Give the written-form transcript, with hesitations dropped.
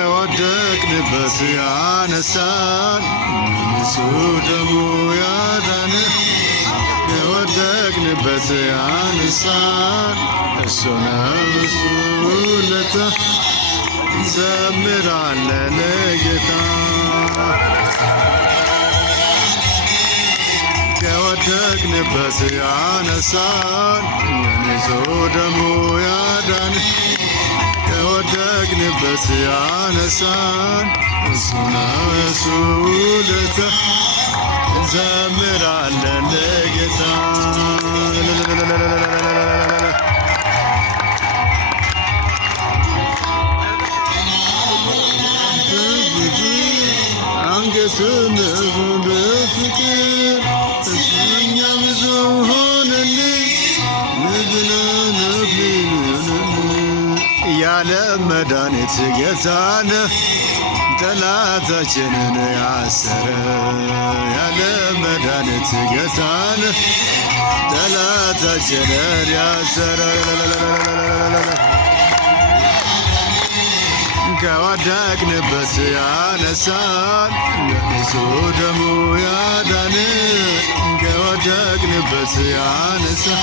ከወደቅንበት ያነሳን እሱ ደሙ ያዳነን ከወደቅንበት ያነሳን እሱ ነው እሱ ውለታ እንዘምራለን ለጌታ ከወደቅንበት ያነሳን ንጹሕ ደሙ ያዳነን ከወደቅንበት ያነሳን እሱ ነው የእሱ ውለታ እንዘምራለን ለጌታ አንገቱን በፍቅር እኛ ብዙ ሆነልን የዓለም መድኃኒት ጌታን ጠላታችንን ያሰረ የዓለም መድኃኒት ጌታን ጠላታችንን ያሰረ ከወደቅንበት ያነሳን ንጹሕ ደሙ ያዳነን ከወደቅንበት ያነሳን